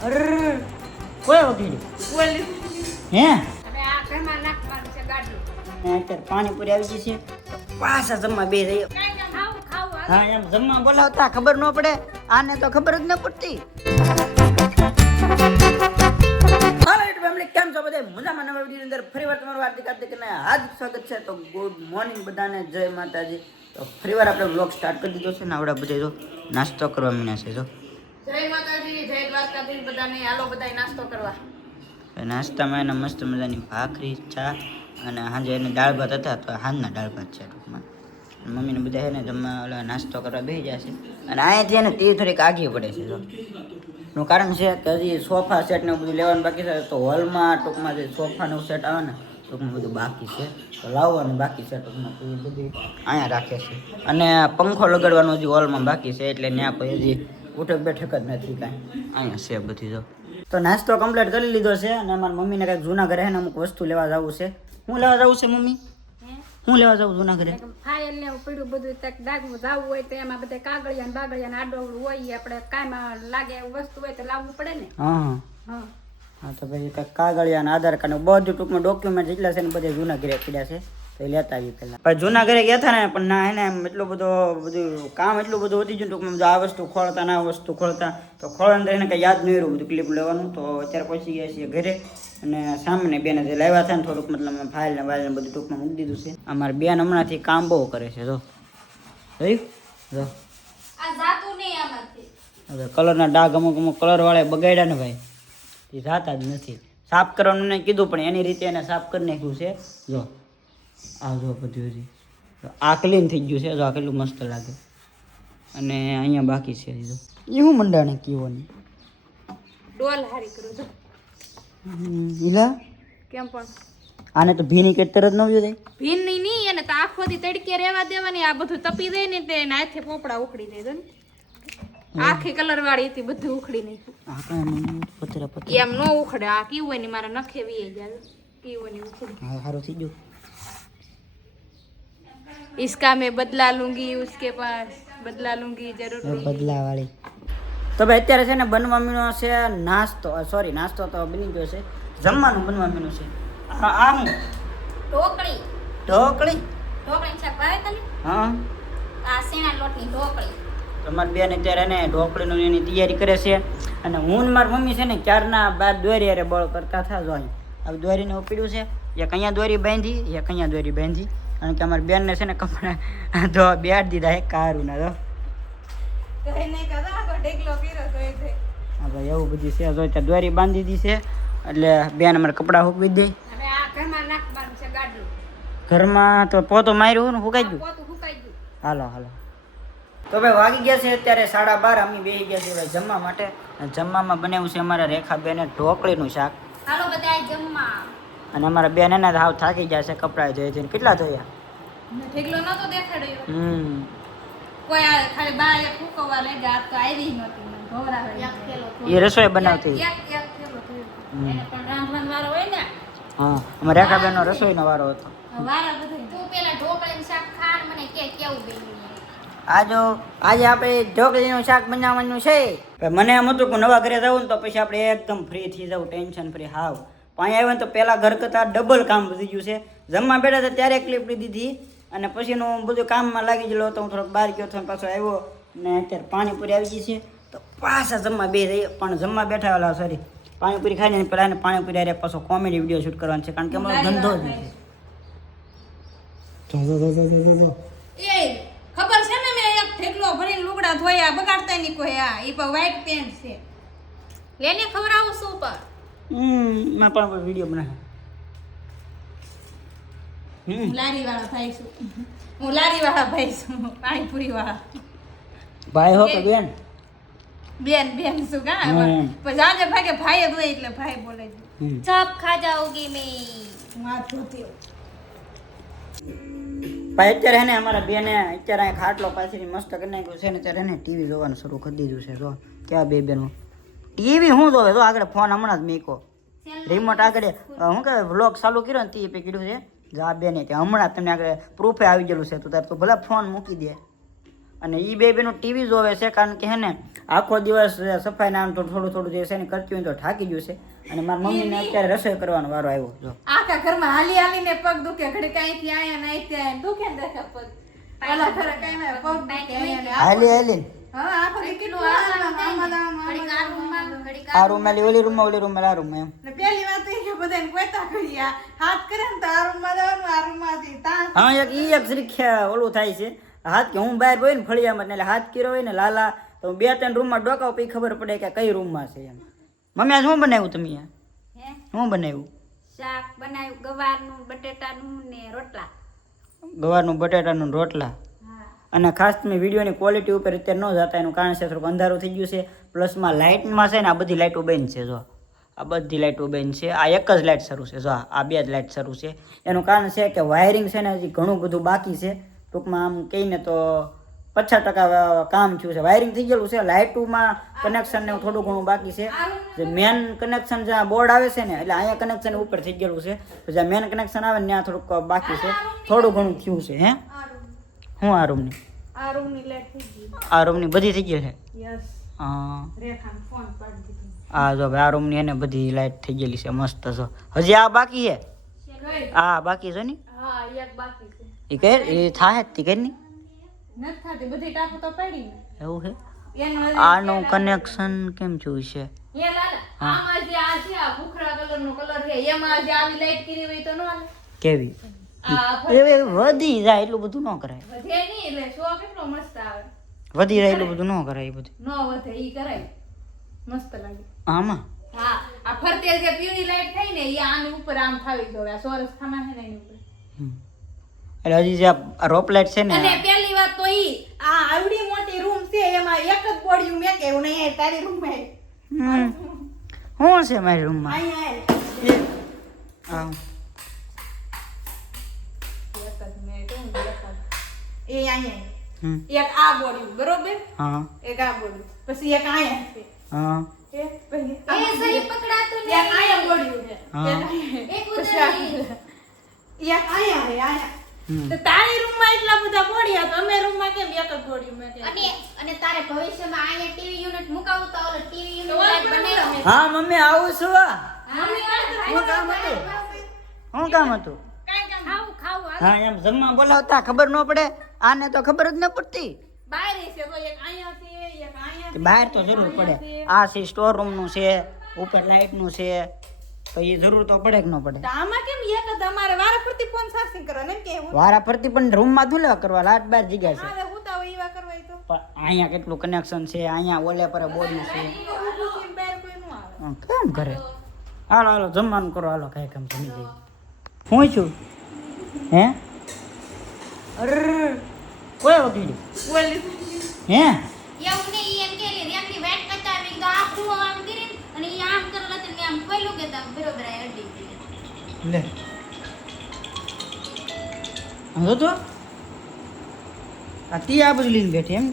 અરે કોઈ વગેરે બોલી હે હવે આ ઘરમાં નાખવાનું છે ગાડલું. અત્યારે પાણીપુરી આવી ગઈ છે તો પાછા જમવા બે રહી ખાવું હા એમ જમવા બોલાવતા ખબર ન પડે આને તો ખબર જ ન પડતી હાલો યુટ્યુબ ફેમિલી કેમ છો બધા મજામાં નવા વિડીયોની અંદર ફરીવાર તમારું હાર્દિક હાર્દિક સ્વાગત છે તો ગુડ મોર્નિંગ બધાને જય માતાજી તો ફરીવાર આપણે વ્લોગ સ્ટાર્ટ કરી દીધો છે ને આવડા બધા જો નાસ્તો કરવા મીના છે જો જય માતાજી જય દ્વારકાધીશ બધાને હાલો બધાય નાસ્તો કરવા. નાસ્તામાં એને મસ્ત મજાની ભાખરી ચા અને સાંજે એને દાળ ભાત હતા તો હાંજના દાળ ભાત છે ટૂંકમાં મમ્મીને બધા છે ને જમવા ઓલા નાસ્તો કરવા બેસી જશે અને અહીંયાથી એને તે થોડીક આગી પડે છે જો નું કારણ છે કે હજી સોફા સેટ ને બધું લેવાનું બાકી છે તો હોલમાં ટૂંકમાં જે સોફાનું સેટ આવે ને ટૂંકમાં બધું બાકી છે તો લાવવાનું બાકી છે ટૂંકમાં તો એ બધું અહીંયા રાખે છે અને પંખો લગાડવાનો હજી હોલમાં બાકી છે એટલે ત્યાં કોઈ હજી ઉઠક બેઠક જ નથી કાંઈ અહીંયા છે બધી જો તો નાસ્તો કમ્પ્લીટ કરી લીધો છે અને અમારા મમ્મીને કંઈક જૂના ઘરે છે ને અમુક વસ્તુ લેવા જવું છે શું લેવા જવું છે મમ્મી હું લેવા જાઉં જૂના ઘરે ફાઇલ ને પડ્યું બધું તક ડાગવું જાવું હોય તો એમાં બધા કાગળિયા બાગળિયા આડોવડું હોય આપણે કાંઈમાં લાગે એવું વસ્તુ હોય તો લાવવું પડે ને. હા હા હા તો પછી કંઈક કાગળિયા અને આધાર કાર્ડ બધું ટૂંકમાં ડોક્યુમેન્ટ જેટલા છે ને બધે જૂના ઘરે પીડ્યા છે તો એ લેતા આવી પહેલાં પછી જૂના ઘરે ગયા હતા ને પણ ના એને એમ એટલું બધું કામ એટલું બધું વધી ગયું ટૂંકમાં બધું આ વસ્તુ ખોલતા ના વસ્તુ ખોલતા તો ખોળ અંદર એને કંઈ યાદ નહીં રહ્યું બધું ક્લિપ લેવાનું તો અત્યારે પહોંચી ગયા છીએ ઘરે અને સામે બેને જે લાવ્યા હતા ને થોડુંક મતલબ ફાઇલ ને વાઇલ ને બધું ટૂંકમાં મૂકી દીધું છે અમારે બેન હમણાંથી કામ બહુ કરે છે જો જોયું જો આ જાતું નહીં આમાંથી. હવે કલરના ડાઘ અમુક કલરવાળા બગાડ્યા ને ભાઈ એ જાતા જ નથી સાફ કરવાનું મેં કીધું પણ એની રીતે એને સાફ કરી નાખ્યું છે જો આ જો બધું હજી આ ક્લીન થઈ ગયું છે જો આ કેટલું મસ્ત લાગે અને અહીંયા બાકી છે જો એ હું મંડાણે કીઓની ડોલ હારી કરું છું ઈલા કેમ પણ આને તો ભીની કે તરત ન વ્યો જાય ભીન નહીં એને તો આખો દી તડકે રહેવા દેવાની આ બધું તપી દે ને તે હાથે પોપડા ઉખડી દે જો ને આખી કલર વાળી હતી બધું ઉખડી નાખ્યું આ કાંઈ પતરા પતરા એમ નો ઉખડે આ કીવું હોય ને મારા નખે વી જાય કીવું ની ઉખડી હા સારું થઈ ગયું इसका मैं बदला लूंगी उसके पास बदला लूंगी जरूर બદલા વાળી તો ભાઈ અત્યારે છે ને બનવા મીનો છે નાસ્તો સોરી નાસ્તો તો બની ગયો છે જમવાનું બનવા મીનું છે આમ ઢોકળી ઢોકળી ઢોકળી શાક ભાવે તને હા આ સેણા લોટની ઢોકળી તમારી બેન અત્યારે ને ઢોકળીનું એની તૈયારી કરે છે અને હું ને મારી મમ્મી છે ને ક્યારના બાર દોરી અરે બળ કરતા થા જો અહીં હવે દોરીને ઉપડ્યું છે એક અહીંયા દોરી બાંધી એક અહીંયા દોરી બાંધી અને કે અમારી બેનને છે ને કપડા તો બેડ દીધા હે કારું ના તો હા ભાઈ એવું બધું છે જો ત્યાં દોરી બાંધી દી છે એટલે બેન અમારે કપડાં સૂકવી દે હવે આ ઘરમાં નાખવાનું છે ગાડલું ઘરમાં તો પોતો માર્યું ને સુકાઈ ગયું પોતું સુકાઈ ગયું હાલો હાલો તો ભાઈ વાગી ગયા છે અત્યારે 12:30 અમે બેસી ગયા છીએ ભાઈ જમવા માટે જમવામાં બનાવ્યું છે અમારા રેખાબેને ઢોકળીનું શાક હાલો બધા જમવા અને અમારા બેન એના હાવ થાકી ગયા છે કપડાં ધોઈ ધોઈને કેટલા ધોયા ઢેગલો નતો દેખાડ્યો હમ કોઈ આ ખાલી બા એક ફૂકવા લઈ ગયા તો આવી નહોતી મને ઘોરાવે એ રસોઈ બનાવતી એક થેલો થયો એને પણ રાંધવાનો વારો હોય ને હા અમારા રેખાબેનનો રસોઈનો વારો હતો વારા બધું તું પેલા ઢોકળીનું શાક ખા ને મને કે કેવું બન્યું આજે આપણે ઢોકળીનું શાક બનાવવાનું છે મને એમ હતું કે નવા ઘરે જવું ને તો પછી આપણે એકદમ ફ્રી થઈ જવું ટેન્શન ફ્રી હાવ પાણી આવ્યું ને તો પહેલાં ઘર કરતાં ડબલ કામ વધી ગયું છે જમવા બેઠા હતા ત્યારે ક્લિપ લીધી હતી અને પછીનું બધું કામમાં લાગી ગયેલો હતો હું થોડોક બહાર ગયો હતો પાછો આવ્યો ને અત્યારે પાણીપુરી આવી ગઈ છે તો પાછા જમવા બે રહી પણ જમવા બેઠા ઓલા સોરી પાણીપુરી ખાઈને પહેલાં એને પાણીપુરી અરે પાછો કોમેડી વિડીયો શૂટ કરવાનો છે કારણ કે અમારો ધંધો જ નથી એ ખબર છે ને મેં એક ઠેકલો ભરીને લુગડા ધોયા બગાડતા નહીં કોઈ આ ઈ પર વ્હાઈટ પેન્ટ છે લેને ખવડાવું છું પર મેં પણ વિડીયો બનાવ્યો લારી વાળા ભાઈ છું હું લારી વાળા ભાઈ છું પાણીપુરી વાળા ભાઈ હો કે બેન બેન બેન શું કા પછી આજે ભાગે ભાઈ જ હોય એટલે ભાઈ બોલે છે ચપ ખા જાઓગી મેં વાત હોતી ભાઈ અત્યારે એને અમારા બેને અત્યારે અહીં ખાટલો પાછળ મસ્ત કરી નાખ્યું છે ને અત્યારે એને ટીવી જોવાનું શરૂ કરી દીધું છે જો કેવા બે બેનો ટીવી શું જોવે તો આગળ ફોન હમણાં જ મેકો રિમોટ આગળ શું કહેવાય વ્લોગ ચાલુ કર્યો ને તે કીધું છે જા બેને કે હમણાં તમને આગળ પ્રૂફે આવી ગયેલું છે તો તારે તો ભલે ફોન મૂકી દે અને એ બે બેનું ટીવી જોવે છે, કારણ કે હે ને આખો દિવસ સફાઈ નામ તો થોડું થોડું જે છે ને કરતી હોય તો થાકી ગયું છે. અને મારા મમ્મીને અત્યારે રસોઈ કરવાનો વારો આવ્યો. જો આખા ઘરમાં હાલી હાલીને પગ દુખે, ઘડી કાંઈથી આયા ને અહીંથી આયા દુખે ને દેખે પગ. પેલા ઘરે કાંઈ ના પગ દુખે અહીંયા ને હાલી હાલી હા આખો દી કેટલું આમાં આ રૂમમાં ઓલી રૂમમાં આ રૂમમાં એમ. ને પહેલી વાત તો એ કે બધાને કોઈતા કરી આ હાથ કરે ને તો આ રૂમમાં જવાનું, આ રૂમમાંથી તાં હા એક શ્રીખ્યા ઓલું થાય છે હાથ કે હું બહાર હોય ને ફળિયામાં એટલે હાથ કર્યો હોય ને લાલા તો 2-3 રૂમમાં ડોકાવ પછી ખબર પડે કે કઈ રૂમમાં છે એમ. મમ્મી આજ શું બનાવ્યું તમે? હે શું બનાવ્યું? શાક બનાવ્યું ગવારનું બટેટાનું ને રોટલા. ગવારનું બટાટાનું રોટલા. હા અને ખાસ તમે વિડીયોની ક્વોલિટી ઉપર અત્યારે ન જતા, એનું કારણ છે થોડુંક અંધારું થઈ ગયું છે. પ્લસમાં લાઇટમાં છે ને આ બધી લાઇટો બંધ છે. જો આ બધી લાઇટો બંધ છે, આ એક જ લાઇટ શરૂ છે. જો આ 2 જ લાઇટ શરૂ છે. એનું કારણ છે કે વાયરિંગ છે ને હજી ઘણું બધું બાકી છે. ટૂંકમાં આમ કહીને તો 50% કામ થયું છે, વાયરિંગ થઈ ગયેલું છે. લાઇટોમાં કનેક્શન ને થોડું ઘણું બાકી છે. જે મેન કનેક્શન જ્યાં બોર્ડ આવે છે ને એટલે અહીંયા કનેક્શન ઉપર થઈ ગયેલું છે. જ્યાં મેન કનેક્શન આવે ને ત્યાં થોડુંક બાકી છે, થોડું ઘણું થયું છે. હે હું આ રૂમની લાઈટ થઈ ગઈ. આ રૂમની બધી થઈ ગઈ છે. યસ હા રેખાને ફોન પાડી દીધો. આ જો ભાઈ આ રૂમની એને બધી લાઇટ થઈ ગયેલી છે મસ્ત. જો હજી આ બાકી છે, આ બાકી છે ને હા એક બાકી છે. એ કે એ થાય જ કઈ નહીં નથી થતી, બધી ટાપુ તો પડી ને. એવું છે. એનું આનું કનેક્શન કેમ થયું છે? હે લાલા આમાં જે આ છે આ ભૂખરા કલરનો કલર છે, એમાં જે આવી લાઈટ કરી હોય તો નો હાલે. કેવી આ એ વધી જાય એટલું બધું ન કરાય. વધે નહીં એટલે શો કેટલો મસ્ત આવે. વધી જાય એટલું બધું ન કરાય. એ બધું નો વધે ઈ કરાય, મસ્ત લાગે. આમાં હા આ ફરતે જે પીળી લાઈટ થઈ ને ઈ આની ઉપર આમ થાવી જોવે. આ સોરસ ખાના છે ને એની ઉપર. એટલે હજી જે આ રોપ લાઇટ છે ને અને પહેલી વાત તો ઈ આ આવડી મોટી રૂમ છે, એમાં એક જ બોડિયું મેં કેવું નહીં તારી રૂમ માં શું છે મારી રૂમમાં? અહીંયા એ અહીંયા એક આ બોડિયું બરોબર, હા એક આ બોડિયું, પછી એક અહીંયા છે. હા એ પછી એ સરી પકડાતું એક અહીંયા બોડિયું છે. હા. એક પછી આ- ઉતરી એક અહીંયા છે અહીંયા. તો તારી રૂમમાં એટલા બધા બોડિયા તો અમે રૂમમાં કેમ એક જ બોડિયું મેં કેમ? અને તારે ભવિષ્યમાં અહીંયા ટીવી યુનિટ મુકાવું તો ઓલો ટીવી તો યુનિટ વાળ બનાવી બનાવી. હા મમ્મી આવું છું. મમ્મી શું કામ હતું? શું કામ હતું? કાંઈ કામ ખાવું ખાવું હા એમ જમવા બોલાવતા ખબર ન પડે? આને તો ખબર જ ન પડતી. બહાર છે તો એક અહીંયા છે એક અહીંયા કે છે. બહાર તો જરૂર પડે. આ છે સ્ટોર રૂમ નું છે, ઉપર લાઇટ નું છે, તો એ જરૂર તો પડે કે ન પડે? તો આમાં કેમ એક જ અમારે વારા ફરતી ફોન સાસિંગ કરવાનો એમ કે હું વારા ફરતી પણ રૂમમાં ધુલેવા કરવા લાટ બાર જગ્યા છે. મારે હુતા હોય એવા કરવા હોય તો પણ અહીંયા કેટલું કનેક્શન છે, અહીંયા ઓલે પર બોડી છે. ઊભું થઈને બહાર કોઈ નો આવે. કેમ કરે? હાલો હાલો જમવાનું કરો, હાલો કાંઈ કામ જમી જઈએ. હું છું હે અરે કોઈ વકીડી બોલી હે એવું નહીં એમ કે રેમની વેટ કરતા આવી તો આખું આમ કરીને અને ઈ આમ કરેલા તો આમ કોઈલું કે તા બરોબર આ અડી લે સમજો તો આ તી આ બધું લઈને બેઠી એમ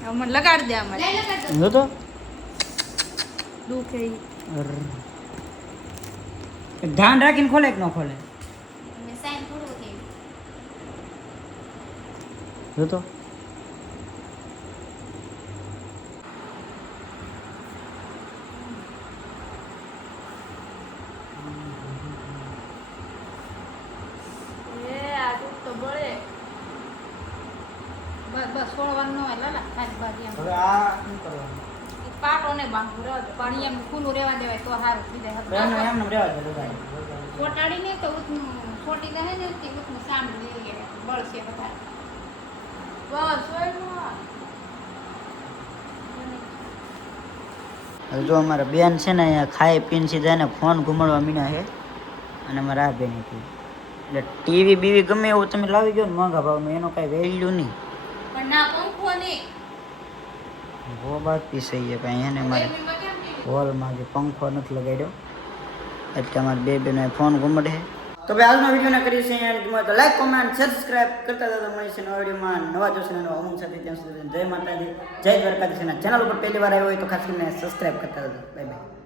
હવે મને લગાડ દે આમાં લઈ લગા તો સમજો તો દુખે ઈ. અરે. ધ્યાન રાખીને ખોલે કે ન ખોલે? મેં સાઈન પૂરું થયું જો તો એ આ દુખ તો બળે. બસ બસ છોડવાનું ન હોય લાલા ખાલી બાકી એમ હવે આ શું કરવાનું? ઈ પાટો ને બાંધવું રહેવા દે. પાણી એમ ખુલ્લું રહેવા દેવાય તો સારું બીજા એમને એમને રહેવા દે બધા. છોટાડી ને તો ઉતનું છોટી દે ને તે ઉતનું સાંભળ લઈ લે બળશે બધા. બસ હોય નો હવે જો અમારા બેન છે ને અહીંયા ખાઈ પીને સીધા એને ફોન ઘુમાડવા મીના છે અને મારા આ બેન હતી એટલે ટીવી બીવી ગમે એવું તમે લાવી ગયો ને મોંઘા ભાવનું એનો કાંઈ વેલ્યુ નહીં. પણ ના પંખો ને વો બાત બી સહી છે ભાઈ. એને મારે ગરમીમાં કેમ નહીં? હોલમાં જે પંખો નથી લગાડ્યો એટલે અમારે બે બેનો ફોન ઘુમાડે. તો ભાઈ આજનો વિડીયો કરી છે અને ગમે તો લાઈક કોમેન્ટ સબસ્ક્રાઇબ કરતા હતા. મળી છે નવા વિડીયોમાં નવા જોશે નવા અમુક સાથે ત્યાં સુધી જય માતાજી જય દ્વારકાધીશ. ચેનલ ઉપર પહેલી વાર આવ્યો હોય તો ખાસ કરીને સબસ્ક્રાઇબ કરતા હતા. Bye bye.